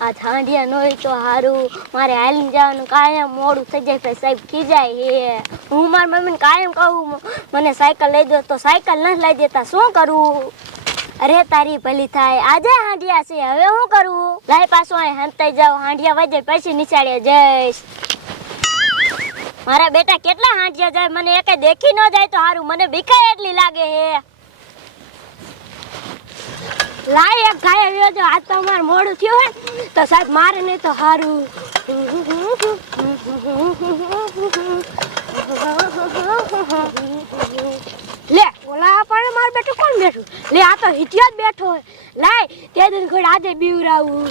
આ થાંડિયા ન તો સારું મારે હાલીને જવાનું, કાયમ મોડું થઈ જાય સાહેબ ખીજાય હે. હું મારી મમ્મીને કાયમ કહું, મને સાયકલ લઈ દો તો સાયકલ ન લઈ દેતા, શું કરું? અરે, તારી ભલી થાય. આજે હાંડિયા છે, હવે શું કરું? લાઈ પાછું અહીં હંતાઈ જાવ, હાંડિયા વાજે પછી નિશાળે જઈશ. મારા બેટા કેટલા હાંડિયા જાય, મને એકે દેખી ન જાય તો સારું મને બીખાય એટલી લાગે હે. લાય એક ગાય આવ્યો જો આજ તો અમારે મોડું થયું હોય તો સાહેબ મારે નહીં તો સારું લે, ઓલા પણ માર બેઠું કોણ બેઠું? લે, આ તો હિટિયો જ બેઠો હોય. લાય, તે દિન કોઈ આજે બીવરાવું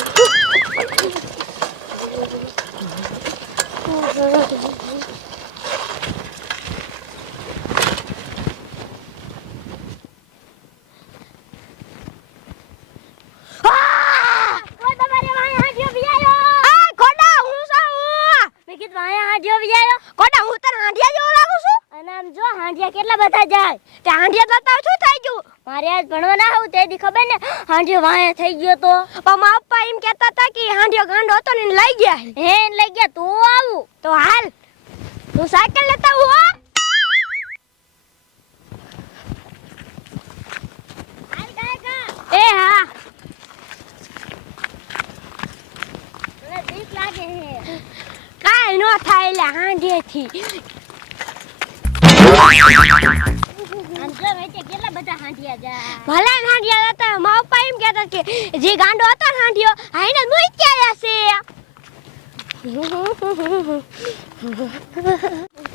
આ! કોઈ તમારે વાંહે હાંડિયો વિયાયો. આ ખોડા હું છું. મેં કીધું હાંડિયો વિયાયો. કોડા હું તને હાંડિયા જેવો લાગુ છું? અને આમ જો હાંડિયા કેટલા બધા જાય. તે હાંડિયા જતા શું થઈ ગયું? મારે આજ ભણવા ના આવું તે દી ખબર ને? હાંડિયો વાંહે થઈ ગયો તો. પણ મારા પપ્પા એમ કહેતા હતા કે હાંડિયો ગાંડો હતો ને લઈ ગયા હે લઈ ગયા તું આવું. તો હાલ. તું સાયકલ લેતા હો એ હા મને બીક લાગે છે કાઈ નો થાય એટલે આમ જો વચ્ચે કેટલા બધા હાંડિયા જાય ભલે હાંડિયા હતા. મારા પપ્પા એમ કહેતા કે જે ગાંડો હતો હાંડિયો હાઈને મુઈ ક્યાં છે.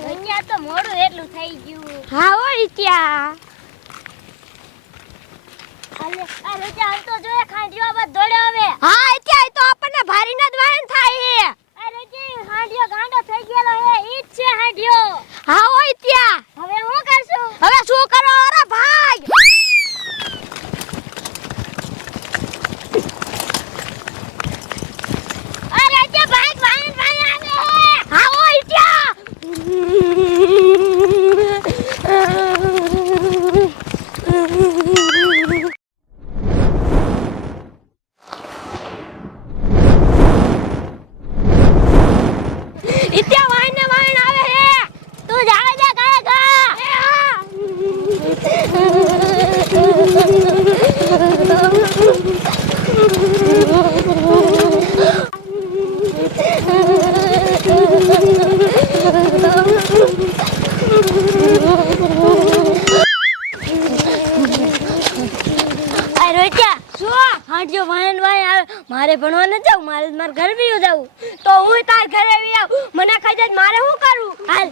અહીંયા તો મોડું એટલું થઈ ગયું. હા હોય ત્યાં. અલે આ જાન તો જોયે ખાંડિયો બધ દોડ્યો હવે. હા ત્યાં તો આપણને ભારી ના વાહન થાય રોજી હાંડિયો ગાંડો થઈ ગયેલો હે ઈ જ છે હાંડિયો. હા હોય ત્યાં. હવે હું કરશું? રોજા શું? હાંડ્યો વાયન વાયન આવે. મારે ભણવા ન જાવ મારે મારા ઘર બી જાવ તો હું તાર ઘરે આવી આવ. મને ખાઈ જાય મારે શું કરું હાલ.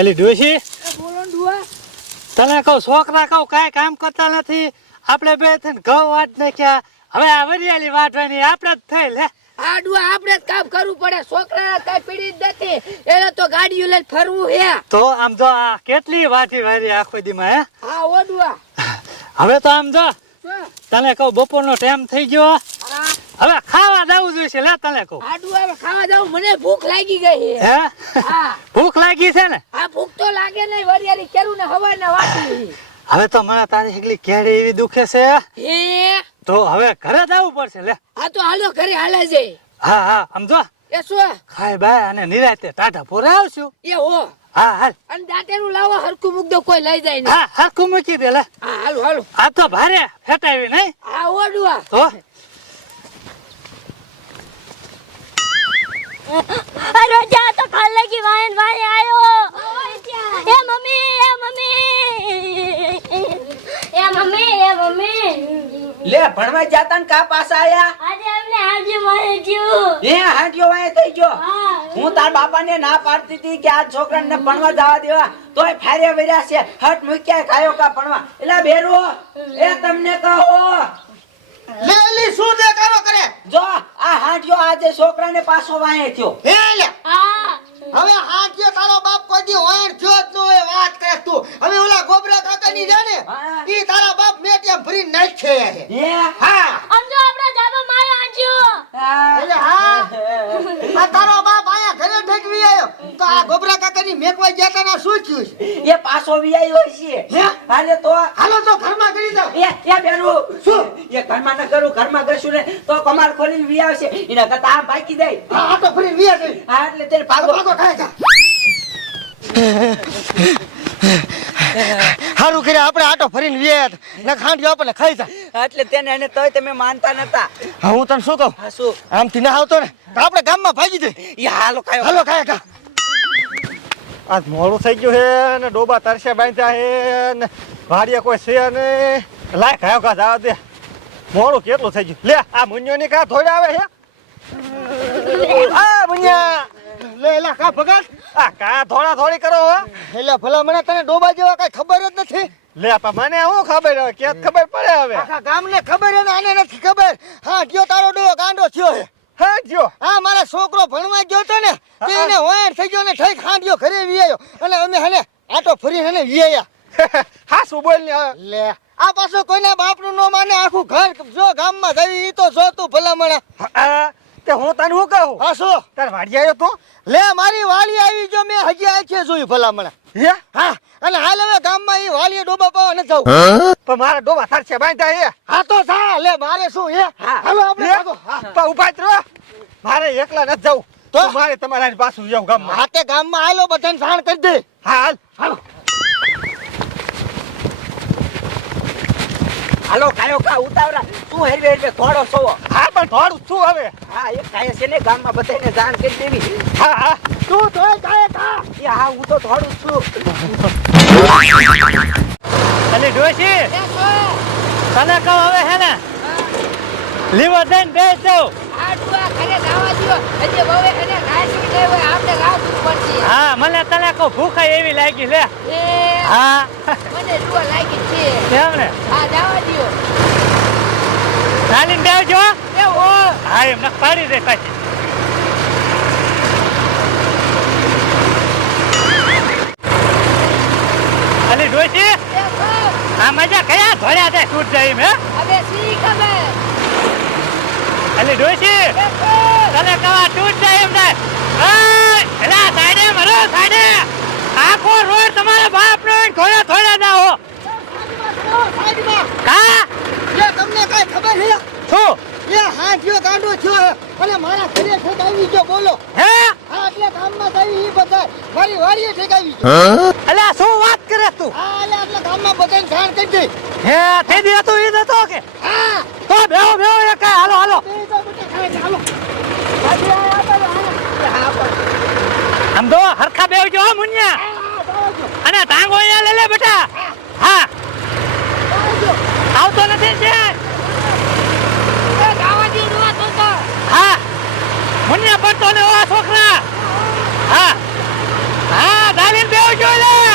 એલી ડોશી. બોલો ડુઆ તને કહું છોકરા કહું કાંઈ કામ કરતા નથી. આપણે બે થઈને ઘઉં વાટ નાખ્યા. હવે આ વરિયાળી વાટવાની આપણે જ થઈ લે આ ડુઆ આપણે જ કામ કરવું પડે. છોકરા કઈ પીડી જ નથી. એને તો ગાડીઓ લઈને ફરવું હે તો આમ જો આ કેટલી વાટી વારી આખો દીમાં હે? હા ઓ ડુઆ હવે તો આમ જો? તને કહું બપોરનો ટાઈમ થઈ ગયો. હવે ખાવા જવું જોઈશે લે તને કહું. આ હવે ખાવા જાવ મને ભૂખ લાગી ગઈ હે. હે? હા. ભૂખ લાગી છે ને? આ ભૂખ તો લાગે નહીં વરિયાળી કેરું ને હવા ને વાટી હવે તો મને તારી એકલી કેડી એવી દુખે છે. એ તો હવે ઘરે જવું પડશે લે. આ તો હાલો ઘરે હાલે જઈ. હા હા આમ જો. એ શું? ખાય બાય અને નિરાતે ટાટા પૂરા આવશું. એ હો. હા હાલ. અને લાવો હરકું મૂક દો કોઈ લઈ જાય હા હાકું મૂકી દે લે. હા હાલો હાલો. આ તો ભારે ફેટાવી નહીં? તો? તો ખાલ લગી આયો. એ મમ્મી એ મમ્મી. એ મમ્મી એ મમ્મી. લે ભણવા જાતા ને કા પાછા આયા? આજે અમને મારે હે હાંટ્યો વાય થઈ ગયો? હા. હું તાર બાપાને ના પાડતી હતી કે આ છોકરાને ભણવા જવા દેવા. તોય ફારે વર્યા છે. હટ મૂક્યા ખાયો કા ભણવા. એટલે બેરો એ તમને કહો. લેલી શું દે કરો? કરે જો આ હાંટ્યો આજે છોકરાને પાછો વાહે થયો. હે લે. હવે હાથીએ તારો બાપ કોઈ દી હોયણ થયો જ ન હોય વાત કરે તું. હવે ઓલા ગોબરા કાકાની છે ને. ઈ તારા બાપ મેટિયા ભરી નાખે છે. હે? હા. અંજો આપણે જાબા માયા આંચ્યો એટલે હા. આ તારો બાપ આયા ઘરે ઠેકવી આવ્યો તો આ ગોબરા કાકા કદી મેકવા ગયા તા શું થયું છે? એ પાછો વિયાયો છે હાલે તો હાલો તો ઘરમાં કરી દો. એ એ બેરું શું? એ ઘરમાં ન કરું ઘરમાં કરશું ને તો કમાલ ખોલીને વિયાવશે એના કરતા આ બાકી દે. હા આટો ફરી વિયા દે હા એટલે તેને પાગો ભાગો ખાય જા. સારું કર્યા આપણે આટો ફરીને વિયા ને ખાંડ્યો આપણને ખાઈ જા. એટલે તેને એને તોય તમે માનતા નતા. હા હું તને શું કહું? હા શું? આમથી ના આવતો ને તો આપણે ગામમાં ભાગી જઈ એ હાલો ખાયો. હાલો ખાય આજ મોડું થઈ ગયું છે ને ડોબા તરસે બાંધ્યા છે ને વાડિયા કોઈ છે ને લાય ખાયો ખા જવા દે. મોડું કેટલું થઈ ગયું? લે આ મુન્યો ની કા થોડા આવે છે. આ મુન્યા! લે લે કા ભગત? આ કા થોડા થોડી કરો હો. એટલે ભલા મને તને ડોબા જેવા કઈ ખબર જ નથી? લે પા મને શું ખબર હવે? કે ખબર પડે હવે? આખા ગામને ખબર છે આને નથી ખબર? હા ગયો તારો ડો ગાંડો થયો છે. હા ગયો હા મારા છોકરો ભણવા ગયો તો ને તે એને હોયણ થઈ ગયો ને થઈ ખાંડ્યો ઘરે વિયાયો અને અમે હને આટો ફરી હને વિયાયા હા શું બોલ ને લે આ પાછો કોઈના બાપનું નો માને આખું ઘર જો ગામમાં જવી ઈ તો જો તું ભલામણા તે હું તને શું કહું? હા શું? તાર વાડી આવ્યો તો? લે મારી વાળી આવી જો મેં હજી આંખે જોયું ભલામણા. હે? હા અને હાલ હવે ગામમાં ઈ વાલીએ ડોબા પાવા ન જાવ પણ મારા ડોબા છે બાંધતા હે. હા તો સા લે મારે શું હે? હાલો આપણે ભાગો પણ ઊભા રહો. મારે એકલા ન જાવ. તો? મારે તમારા પાછું જાવ ગામમાં. હા તે ગામમાં હાલો બધાને જાણ કરી દે. હા હાલ. હાલો. હાલો કાયો કા ઉતાવરા તું હેરવે હેરવે થોડો સોવો હા પણ થોડું છું હવે. હા એ કાય છે ને ગામમાં બધાને જાણ કરી દેવી. હા હા. તું તોય કાય કા એ હા હું તો થોડું છું. અને ડોશી તને કહું હવે હે ને? લીવર દઈને બે જવા. હા મને તને કહું ભૂખ એવી લાગી લે. એ, હા. મને જુઓ લાગી છે. કેમ ને? હા, જવા દ્યો. ચાલીને બેસજો એ હો. એમને પાડી દે પાછી. અલી ડોશી મજા કયા ધોળ્યા છે? છૂટ જાય મે અબે સી ખબર? અલે ડોશી તને કવા છૂટ જાય એમ ને? એલા સાઈડે મરો સાઈડે. આખો રોડ તમારા બાપ નો થોડા થોડા ના હો. કા એ તમને કઈ ખબર હે શું? એ હા થયો ગાંડો થયો અને મારા ઘરે ખોટ આવી ગયો બોલો. હા? એટલે ગામમાં થઈ ઈ બધા મારી વાડીએ ઠેકાવી ગયો શું વાત કરે તું? હા એટલે એટલે ગામમાં બધાને જાણ કરી દે. હે તે દે હતું ઈ હતો કે? હા. તો બેહો બેહો એ કાંઈ હાલો હાલો. બે તો બેટા ખાય છે, હાલો. આમ તો હરખા બેવજો હો મુનિયા. અને ટાંગો અહીંયા લે લે બેટા. હા. આવતો નથી છે હા. મુનિયા પડતો ને ડુઆ તું あああ大変病状だ